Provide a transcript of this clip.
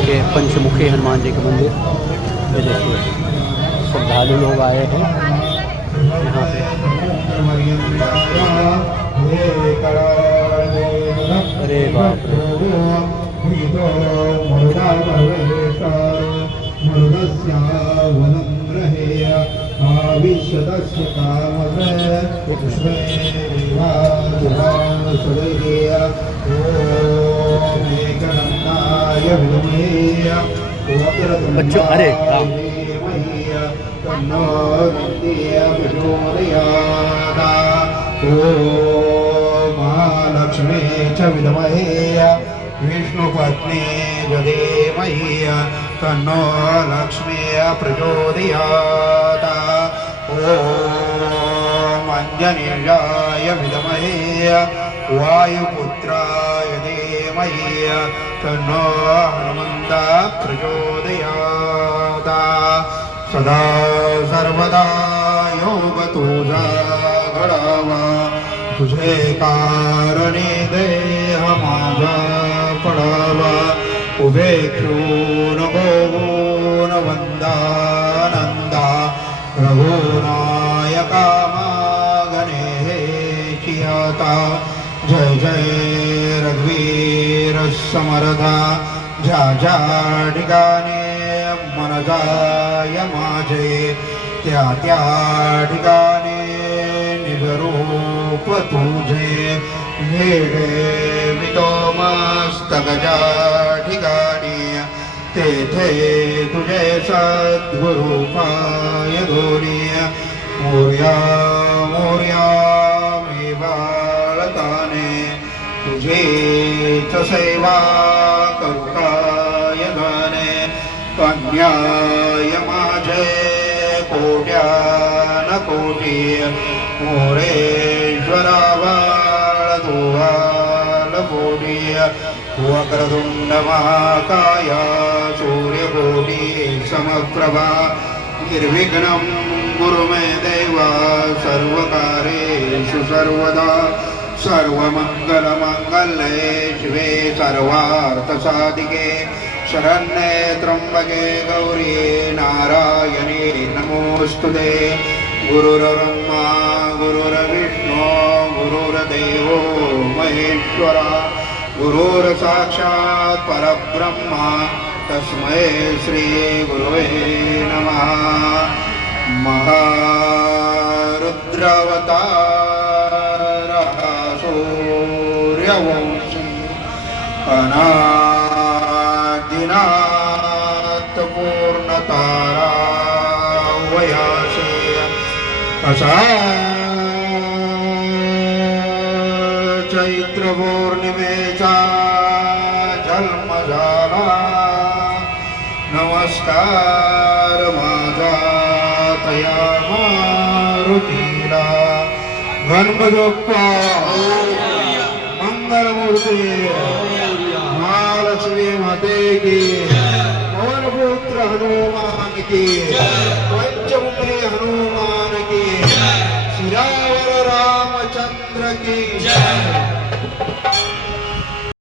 क्षेत्र के पंचमुखी हनुमान जी के मंदिर। ये देखिए श्रद्धालु लोग आए हैं यहाँ पे। अरे बाप रे, बच्चों अरे राम महालक्ष्मी च विद्महे विष्णुपत्नी जधीमहि तन्नो लक्ष्मी प्रचोदयात्। ॐ अंजनीयाय विद्महे वायुपुत्राय धीमहि तन्नो हनुमन्तः प्रचोदयात्। सदा सर्वदा योग तुझा घडावा, तुझे कारणे देह माझा पडावा। उभे क्षून गोगुण वंदानंदा, रघुनायका गणेशी आता। जय जय रघुवीर समर्था, ज्या ज्या ठिकाणी मन जाय माझे, त्या त्या ठिकाणी निजरूप तुझे। भेटे वितो मस्तक ज्या ठिकाणी, तेथे तुझे सद्गुरु पाय धोरी। मोर्या मोर्या मी बाळकाने, तुझीच सेवा करू काय गाणे। कन्याय माझे कोट्यान कोटी, मोरेश्वरा बाळ तुवाल पोटी। वक्रतुंड महाकाया सूर्यकोटी समप्रभा, निर्विघ्नं कुरु मे देवा सर्वकार्येषु सर्वदा। सर्वमंगलमांगल्ये शिवे सर्वार्थसाधिके, शरण्ये त्र्यंबके गौरी नारायणी नमोस्तुते। गुरुर्ब्रह्मा गुरुर्विष्णु गुरुर्देवो महेश्वरा, गुरुर्साक्षात् परब्रह्मा तस्मै श्री गुरुवे नमः। महारुद्रावतारः सूर्यवंशी, अनादिनाथ पूर्णतारा वयासे। असा चैत्र पौर्णिमेचा जन्म झाला, नमस्कार माझा तया मारुतीला। गणपती मंगलमूर्ती, महालक्ष्मी माते की, पवनपुत्र हनुमान की।